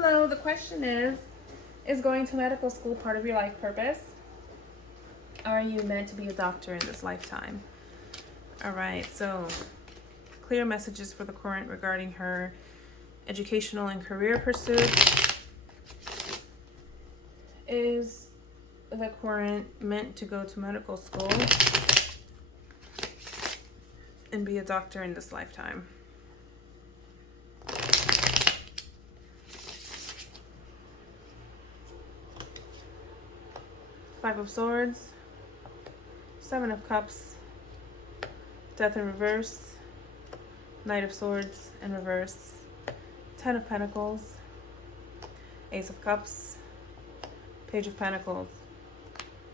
Hello, the question is going to medical school part of your life purpose? Are you meant to be a doctor in this lifetime? All right, so clear messages for the current regarding her educational and career pursuits. Is the current meant to go to medical school and be a doctor in this lifetime? Five of Swords, Seven of Cups, Death in reverse, Knight of Swords in reverse, Ten of Pentacles, Ace of Cups, Page of Pentacles,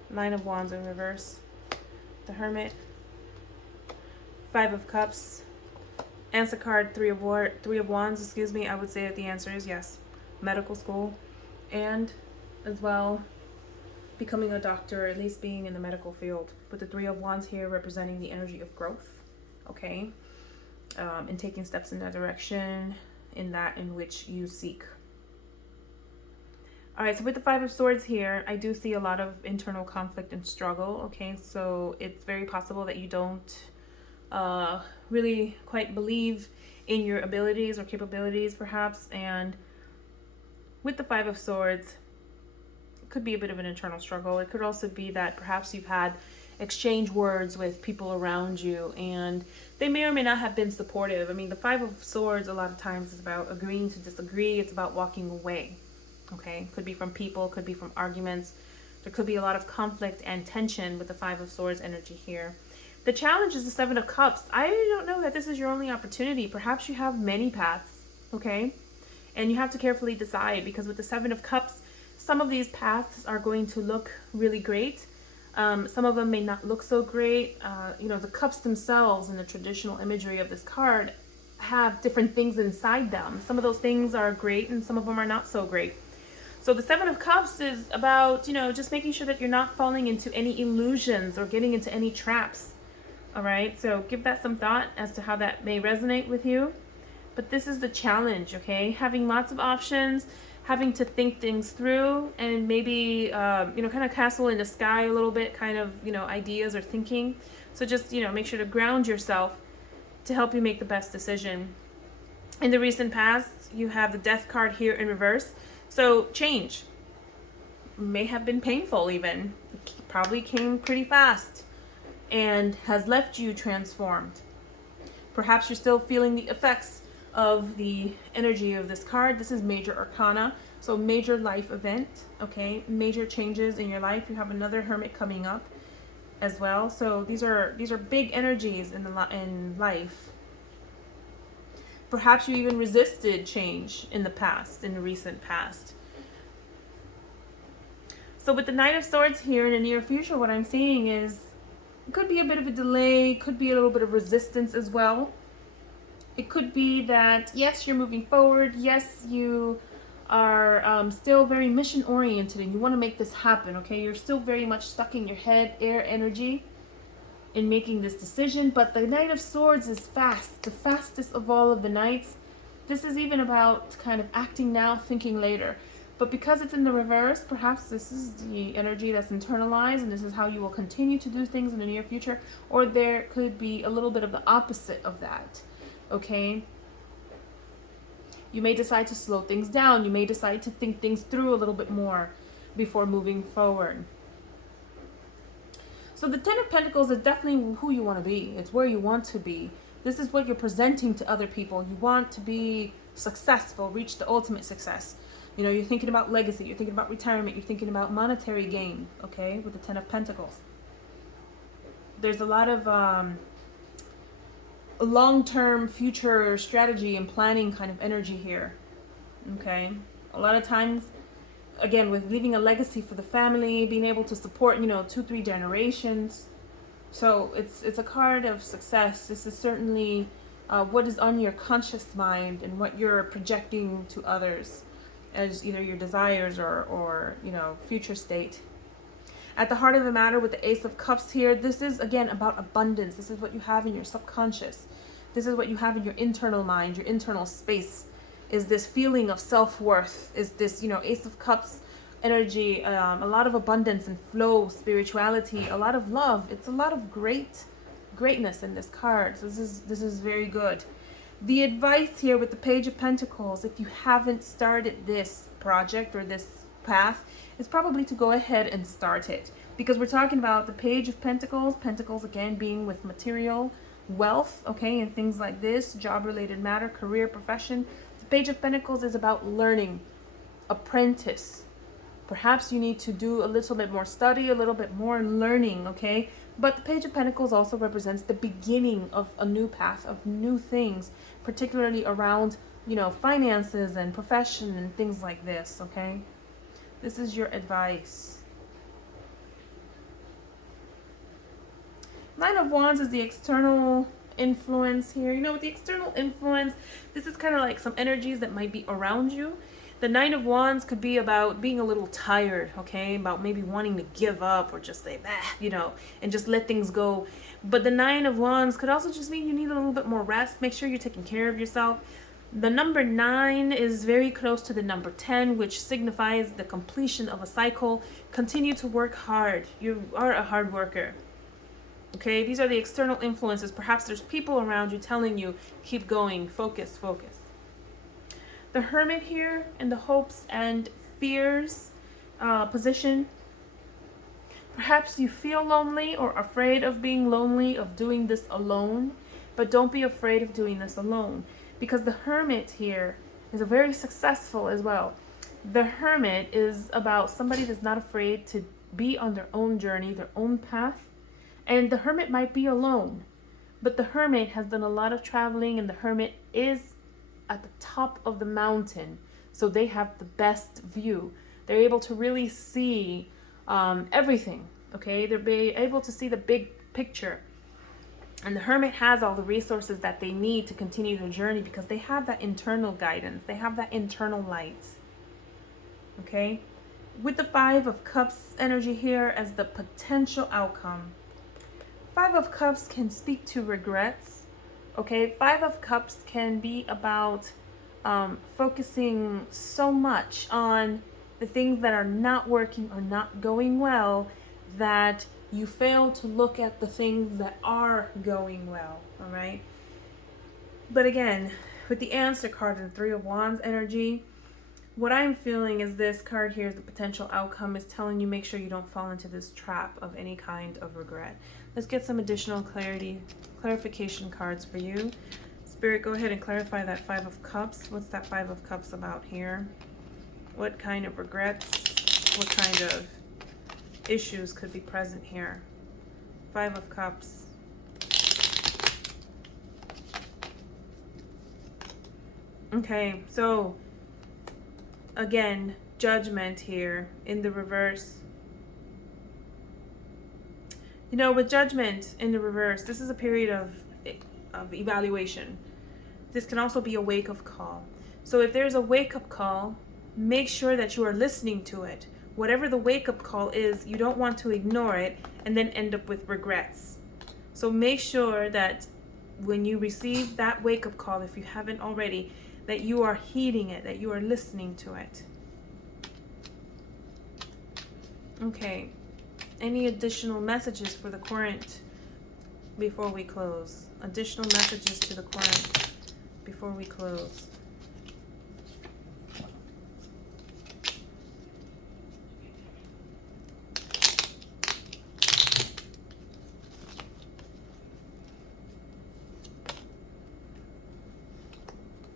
Nine of Wands in reverse, the Hermit, Five of Cups, answer card, Three of Wands, excuse me. I would say that the answer is yes, medical school, and as well becoming a doctor, or at least being in the medical field, with the Three of Wands here representing the energy of growth, okay, and taking steps in that direction, in that in which you seek. All right, so with the Five of Swords here, I do see a lot of internal conflict and struggle, okay? So it's very possible that you don't really quite believe in your abilities or capabilities, perhaps. And with the Five of Swords, it could be a bit of an internal struggle. It could also be that perhaps you've had exchange words with people around you and they may or may not have been supportive. I mean, the Five of Swords a lot of times is about agreeing to disagree. It's about walking away. Okay, could be from people, could be from arguments. There could be a lot of conflict and tension with the Five of Swords energy here. The challenge is the Seven of Cups. I don't know that this is your only opportunity. Perhaps you have many paths, okay? And you have to carefully decide, because with the Seven of Cups, some of these paths are going to look really great. Some of them may not look so great. The cups themselves in the traditional imagery of this card have different things inside them. Some of those things are great and some of them are not so great. So the Seven of Cups is about, just making sure that you're not falling into any illusions or getting into any traps. All right, so give that some thought as to how that may resonate with you. But this is the challenge, okay? Having lots of options, having to think things through, and maybe, kind of castle in the sky a little bit, kind of, ideas or thinking. So just, make sure to ground yourself to help you make the best decision. In the recent past, you have the Death card here in reverse. So change may have been painful even. It probably came pretty fast and has left you transformed. Perhaps you're still feeling the effects of the energy of this card. This is major arcana, so major life event, okay? Major changes in your life. You have another Hermit coming up as well. So these are big energies in life. Perhaps you even resisted change in the past, in the recent past. So with the Knight of Swords here in the near future, what I'm seeing is it could be a bit of a delay, could be a little bit of resistance as well. It could be that, yes, you're moving forward. Yes, you are still very mission oriented and you want to make this happen, okay? You're still very much stuck in your head, air energy, in making this decision. But the Knight of Swords is fast, the fastest of all of the knights. This is even about kind of acting now, thinking later. But because it's in the reverse, perhaps this is the energy that's internalized and this is how you will continue to do things in the near future. Or there could be a little bit of the opposite of that, okay? You may decide to slow things down. You may decide to think things through a little bit more before moving forward. So the Ten of Pentacles is definitely who you want to be. It's where you want to be. This is what you're presenting to other people. You want to be successful, reach the ultimate success. You're thinking about legacy. You're thinking about retirement. You're thinking about monetary gain, okay, with the Ten of Pentacles. There's a lot of long-term future strategy and planning kind of energy here, okay? A lot of times, again, with leaving a legacy for the family, being able to support, 2-3 generations. So it's a card of success. This is certainly what is on your conscious mind and what you're projecting to others as either your desires or future state. At the heart of the matter with the Ace of Cups here, this is, again, about abundance. This is what you have in your subconscious. This is what you have in your internal mind, your internal space. is this feeling of self-worth, is this, you know, Ace of Cups energy, a lot of abundance and flow, spirituality, a lot of love. It's a lot of greatness in this card. So this is very good. The advice here with the Page of Pentacles, if you haven't started this project or this path, is probably to go ahead and start it, because we're talking about the Page of Pentacles, Pentacles again being with material wealth, okay, and things like this, job related matter, career, profession. The Page of Pentacles is about learning, apprentice. Perhaps you need to do a little bit more study, a little bit more learning, okay? But the Page of Pentacles also represents the beginning of a new path, of new things, particularly around, you know, finances and profession and things like this, okay? This is your advice. Nine of Wands is the external influence here. You know, with the external influence, this is kind of like some energies that might be around you. The Nine of Wands could be about being a little tired, okay? About maybe wanting to give up or just say, bah, you know, and just let things go. But the Nine of Wands could also just mean you need a little bit more rest. Make sure you're taking care of yourself. The number 9 is very close to the number 10, which signifies the completion of a cycle. Continue to work hard. You are a hard worker. Okay, these are the external influences. Perhaps there's people around you telling you, keep going, focus, focus. The Hermit here in the hopes and fears position. Perhaps you feel lonely or afraid of being lonely, of doing this alone, but don't be afraid of doing this alone, because the Hermit here is a very successful as well. The Hermit is about somebody that's not afraid to be on their own journey, their own path, and the Hermit might be alone, but the Hermit has done a lot of traveling, and the Hermit is at the top of the mountain, so they have the best view. They're able to really see everything, okay? They're able to see the big picture, and the Hermit has all the resources that they need to continue their journey, because they have that internal guidance, they have that internal light, okay? With the Five of Cups energy here as the potential outcome, Five of Cups can speak to regrets. Okay, Five of Cups can be about focusing so much on the things that are not working or not going well that you fail to look at the things that are going well, all right? But again, with the Answer card and Three of Wands energy, what I'm feeling is this card here, the potential outcome, is telling you make sure you don't fall into this trap of any kind of regret. Let's get some additional clarification cards for you. Spirit, go ahead and clarify that Five of Cups. What's that Five of Cups about here? What kind of regrets, what kind of issues could be present here? Five of Cups. Okay, so again, Judgment here in the reverse. You know, with Judgment in the reverse, this is a period of evaluation. This can also be a wake-up call. So if there's a wake-up call, make sure that you are listening to it. Whatever the wake-up call is, you don't want to ignore it and then end up with regrets. So make sure that when you receive that wake-up call, if you haven't already, that you are heeding it, that you are listening to it. Okay. Any additional messages for the Courant before we close? Additional messages to the Courant before we close.